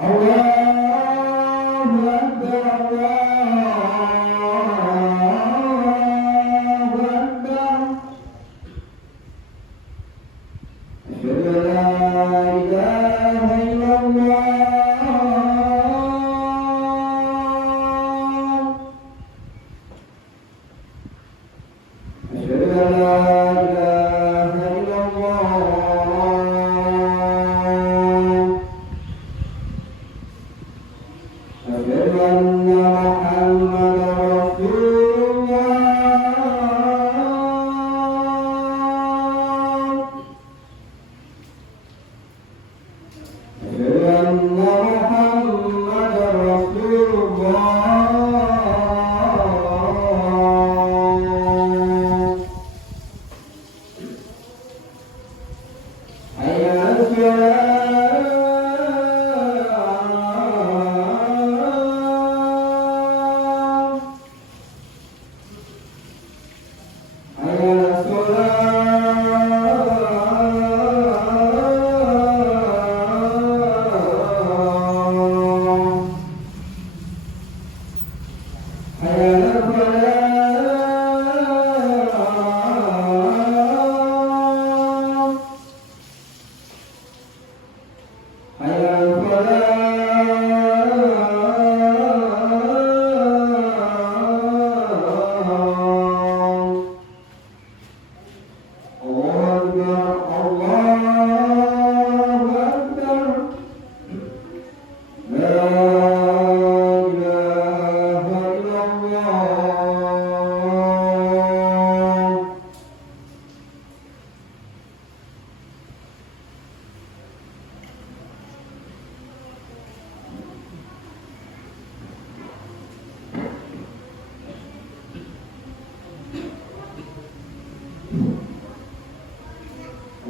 Allahu Akbar, Allahu Akbar. Asyhadu an la ilaha illallah. Asyhadu an la ilaha illallah. Asyhadu anna Muhammadar Rasulullah. Asyhadu anna Muhammadar Rasulullah. Hayya 'alas shalah. Hayya 'alas shalah. Hayya 'alal falah. Hayya 'alal falah. Allahu Akbar, Allahu Akbar. La ilaha illallah.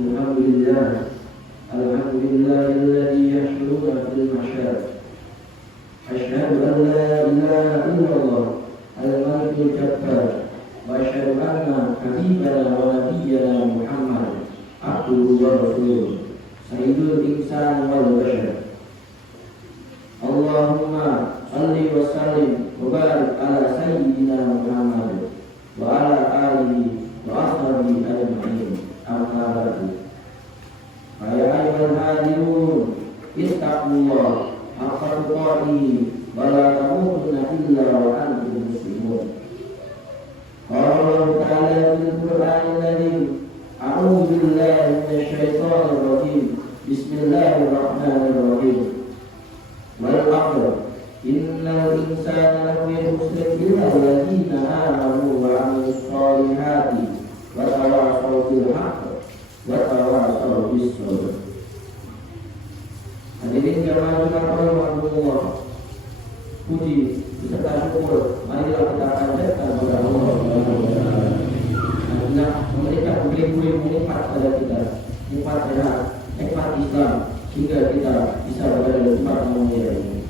Alhamdulillah, alhamdulillahilladzi yahshuruna fil mahsyar. Asyhadu an la ilaha illallah al-malikul jabbar wa asyhadu anna habibana wa nabiyyana Muhammad abduhu wa rasuluh sayyidul insan wal bashar. Allahumma salli wa sallim wa barik ala sayyidina Muhammad wa ala alihi wa ashabihi ajma'in. Amma ba'du. Ya ayyuhal hadirun, ittaqullah haqqa tuqatih wa la tamutunna illa wa antum muslimun. Qala Allah ta'ala fil Qur'anil Karim, a'udzu billahi minasy syaithanir rajim. Bismillahirrahmanirrahim. Wal 'asr, innal insana lafi khusr illa alladziina aamanu wa 'amilus shalihati wa tawassaw bil haqq wa tawassaw bis sabr. Hadirin jamaah rahimahumullah, puji beserta syukur marilah kita panjatkan kepada Allah Subhanahu wa taala. Karena memberikan beribu-ribu nikmat pada kita, nikmat sehat, nikmat Islam, hingga kita bisa berada di tempat yang mulia ini.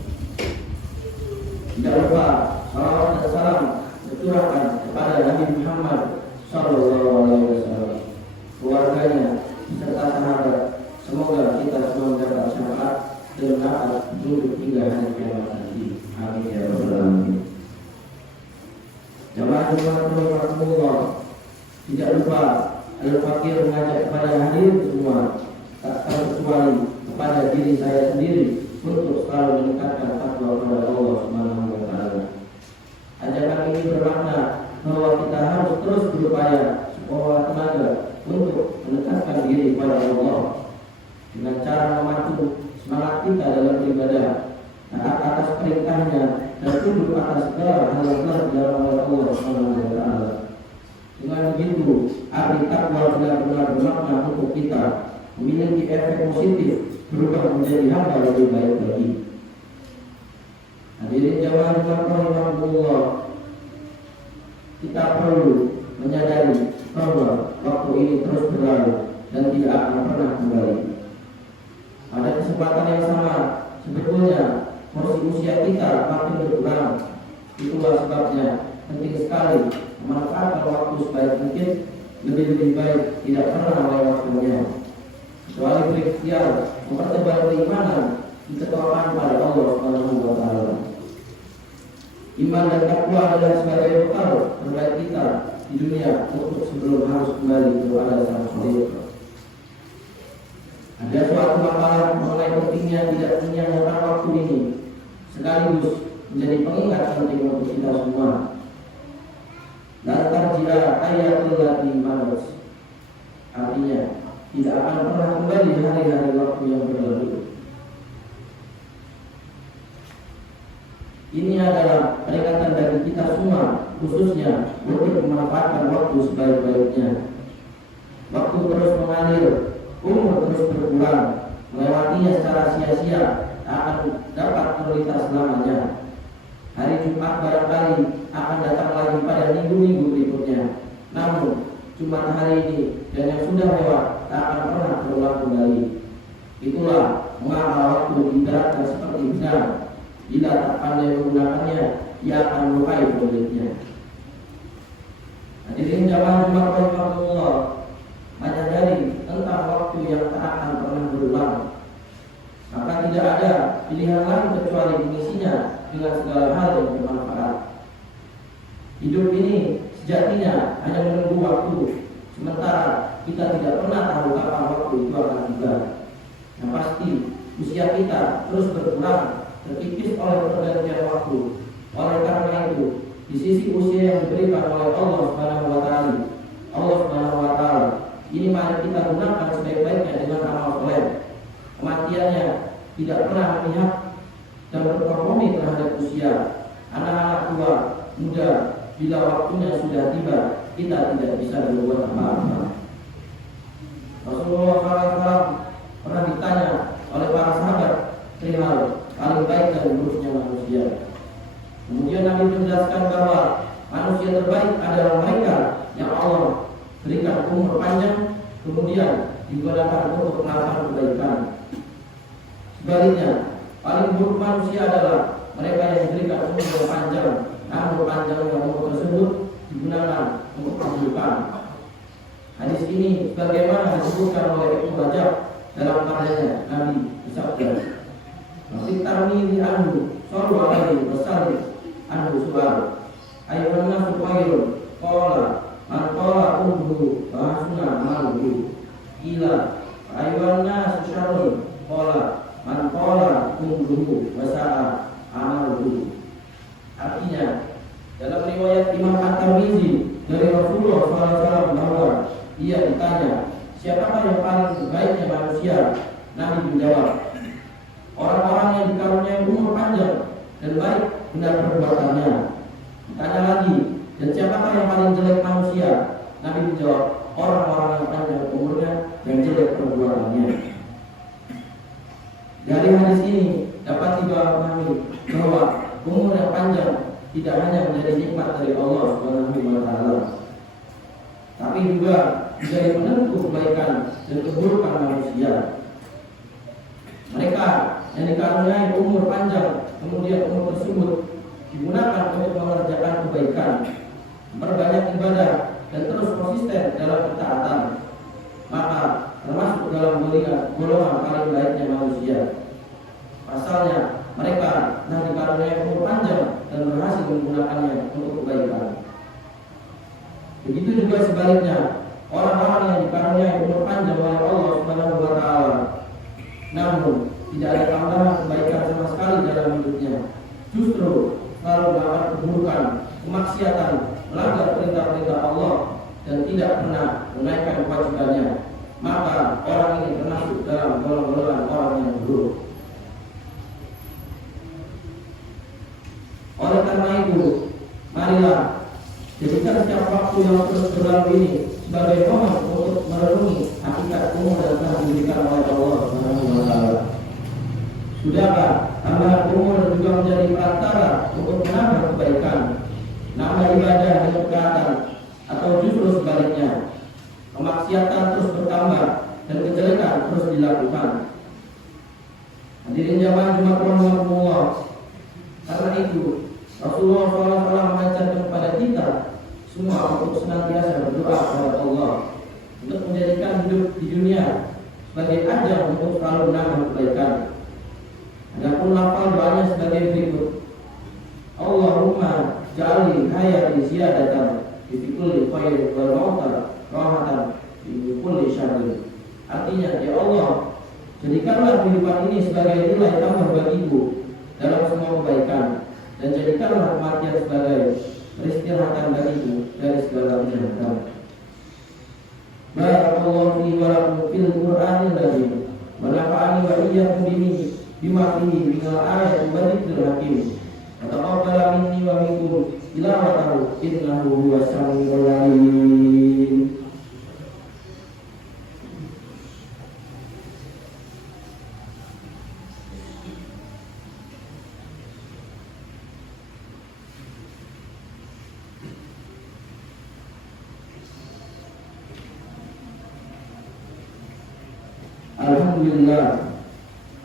Tidak lupa salawat dan salam tercurahkan kepada Nabi Muhammad sallallahu alaihi wasallam, keluarganya serta sahabat. Semoga kita semua mendapat syafaat dan mendapat duduk hingga hari kiamat nanti. Amin ya rabbal alamin. Jamaah rahimahumullah, tidak lupa Al-Fakir mengajak kepada hadirin semua, tak terkecuali kepada diri saya sendiri, untuk selalu meningkatkan takwa kepada Allah Subhanahu wa taala. Ajakan ini bermakna bahwa kita harus terus berupaya sekuat tenaga untuk mendekatkan diri kepada Allah dengan cara memacu semangat kita dalam beribadah, taat atas perintahnya, dan tunduk atas segala hal yang telah dilarang oleh Allah Subhanahu wa taala. Dengan begitu, arti takwa benar-benar bermakna untuk kita memiliki efek positif, berubah menjadi hamba lebih baik lagi. Hadirin jamaah rahimahumullah, kita perlu menyadari bahwa waktu ini terus berlalu dan tidak akan pernah kembali. Pada kesempatan yang sama, sebetulnya porsi usia kita makin berkurang. Itulah sebabnya penting sekali memanfaatkan waktu sebaik mungkin, lebih baik tidak pernah lewat waktunya. Kecuali berikhtiar mempertebal keimanan diketuakan pada Allah Subhanahu wa taala. Iman dan takwa adalah sebagai bekal terbaik kita di dunia untuk sebelum harus kembali kepada Sang Pencipta. Ada suatu makalah mengenai pentingnya tidak menyia-nyiakan waktu ini, sekaligus menjadi pengingat penting untuk kita semua. Lantar jika ayatul lati manas, artinya tidak akan pernah kembali hari-hari waktu yang berlalu. Ini adalah peringatan dari kita semua, khususnya untuk memanfaatkan waktu sebaik-baiknya. Waktu terus mengalir, umur terus berkurang, melewatinya secara sia-sia tak akan dapat terlintas selamanya. Hari Jumat barangkali akan datang lagi pada minggu-minggu berikutnya. Namun Jumat hari ini dan yang sudah lewat tak akan pernah terulang kembali. Itulah mengapa waktu diibaratkan seperti pedang. Bila tak pandai menggunakannya, ia akan melukai pemiliknya. Hadirin jamaah Jumat rahimahullah, menyadari tentang waktu yang tak akan pernah berulang. Maka tidak ada pilihan lain kecuali mengisinya dengan segala hal yang bermanfaat. Hidup ini sejatinya hanya menunggu waktu, sementara kita tidak pernah tahu kapan waktu itu akan tiba. Yang pasti usia kita terus berkurang, terkikis oleh pergantian waktu. Oleh karena itu, di sisi usia yang diberikan oleh Allah Subhanahu wa taala, ini mari kita gunakan sebaik-baiknya dengan amal soleh. Kematiannya tidak pernah memihak dan berkompromi terhadap usia. Anak-anak tua, muda, bila waktunya sudah tiba, kita tidak bisa berbuat apa-apa. Rasulullah SAW pernah ditanya oleh para sahabat perihal paling baik dan buruknya manusia. Kemudian Nabi menjelaskan bahwa manusia terbaik adalah mereka yang Allah berikan umur panjang, kemudian digunakan untuk melakukan kebaikan. Sebaliknya, paling buruk manusia adalah mereka yang diberikan umur yang panjang, namun panjangnya umur tersebut digunakan untuk keburukan. Hadis ini sebagaimana disebutkan oleh Ibnu Rajab dalam karyanya Nabi bersabda, "Masih tarmidhi anhu, sallu alaihi wasallim anhu su'al. Ayyuhan nasu khairun, qala man qala umruhu wa hasuna amaluhu. Ila ayyuhan nasu syarrun, qala man qala umruhu wa sa'a amaluhu." Artinya, dalam riwayat Imam At-Tirmidzi dari Rasulullah SAW bahwa ia ditanya, siapakah yang paling baiknya manusia? Nabi menjawab, orang-orang yang dikaruniai umur panjang dan baik benar perbuatannya. Ditanya lagi, dan siapakah yang paling jelek manusia? Nabi menjawab, orang-orang yang panjang umurnya dan jelek perbuatannya. Dari hadis ini dapat dipahami bahwa umur yang panjang tidak hanya menjadi nikmat dari Allah Subhanahu wa taala, tapi juga menjadi penentu kebaikan dan keburukan manusia. Mereka yang dikaruniai umur panjang, kemudian umur tersebut digunakan untuk mengerjakan kebaikan, memperbanyak ibadah dan terus konsisten dalam ketaatan, maka termasuk dalam golongan paling baiknya manusia. Pasalnya, mereka yang dikaruniai umur panjang dan berhasil menggunakannya untuk kebaikan. Begitu juga sebaliknya, orang-orang yang dikaruniai umur panjang oleh Allah Subhanahu wa taala, namun tidak ada tambahan kebaikan sama sekali dalam hidupnya, justru selalu melakukan keburukan, kemaksiatan, melanggar perintah-perintah Allah dan tidak pernah menaikkan kewajibannya, maka orang ini termasuk dalam golongan orang yang buruk. Oleh karena itu, marilah jadikan setiap waktu yang terus berlalu ini sebagai momen untuk merenungi hakikat umur yang telah diberikan oleh Allah Subhanahu wa taala. Sudahkah tambahan umur juga menjadi perantara untuk menambah kebaikan, nambah ibadah dan ketaatan, atau justru sebaliknya, kemaksiatan terus bertambah dan kejelekan terus dilakukan? Hadirin jamaah Jumat rahimahullah, karena itu Rasulullah SAW mengajarkan kepada kita semua untuk senantiasa berdoa kepada Allah, untuk menjadikan hidup di dunia sebagai ajang untuk selalu menambah kebaikan. Adapun lafal doanya sebagai berikut: Allahumma ja'alni hayati ziyadatan fi kulli khairin wal mauta rahatan fi kulli syarrin. Artinya, ya Allah, jadikanlah kehidupan ini sebagai nilai tambah bagiku dalam semua kebaikan, dan jadikanlah kematian sebagai peristirahatan bagiku dari segala kejahatan. Barakallahu fi wa lakum fil Qur'anil azim wa nafa'ani wa iyyakum bima fihi minal ayati wa dzikril hakim. Wa taqabbala minni wa minkum tilawatahu innahu huwas samiul alim.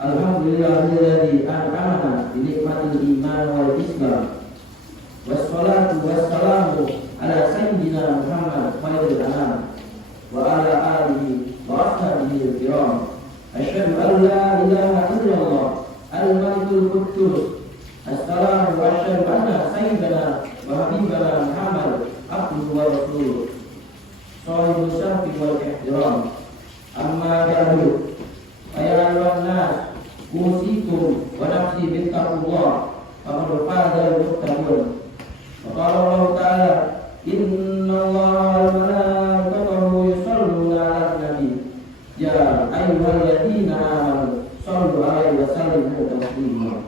Alhamdulillahilladzi an'amana bi ni'matil iman wal islam. Wassalatu wassalamu ala sayyidina Muhammad khairil anam wa ala alihi wa ashabihi al-kiram. Asyhadu an la ilaha illallah al-malikul quddus. Assalamu wa asyhadu anna sayyidana wa habibana Muhammad abduhu wa rasuluh. Shallul syafi wal ihtiram. Amma ba'du. Ayuhan nas, usikum wa nafsi bittaqullah, faqad faza al-muttaqun. Qala Allah Ta'ala, innallaha wa malaikatahu yusholluna 'alan nabi. Ya ayyuhalladzina amanu shallu 'alaihi wa sallimu taslima.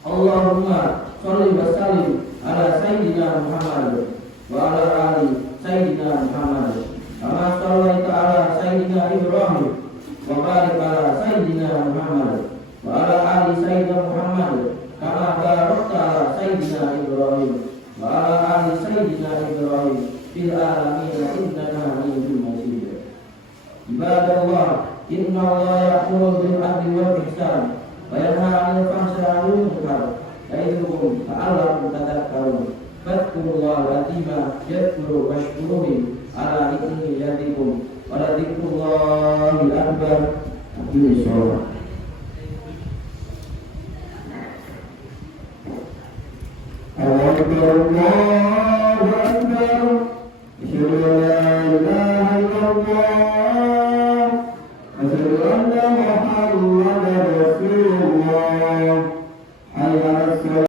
Allahumma shalli wa sallim ala sayyidina Muhammad wa ala ali sayyidina Muhammad. Kama shallaita ala sayyidina Ibrahim wa barik ala sayyidina Muhammad wa ala ali sayyidina Muhammad kama barakta ala sayyidina Ibrahim wa ala ali sayyidina Ibrahim fil alamin innaka Hamidum Majid. Ibadallah, inna Allah ya'muru bil 'adli wal ihsan wa yanha 'anil fahsya'i wal munkar ya'idukum la'allakum tadhakkarun. Fadhkurullaha al-'azima yadhkuru washkuruhu ala ni'mihi yazikum wa la dzikrullahil akbar. Akhirul sholat. Allahu Akbar. Asyhadu an la ilaha illallah wa asyhadu anna Muhammadan rasulullah. Hayya 'alas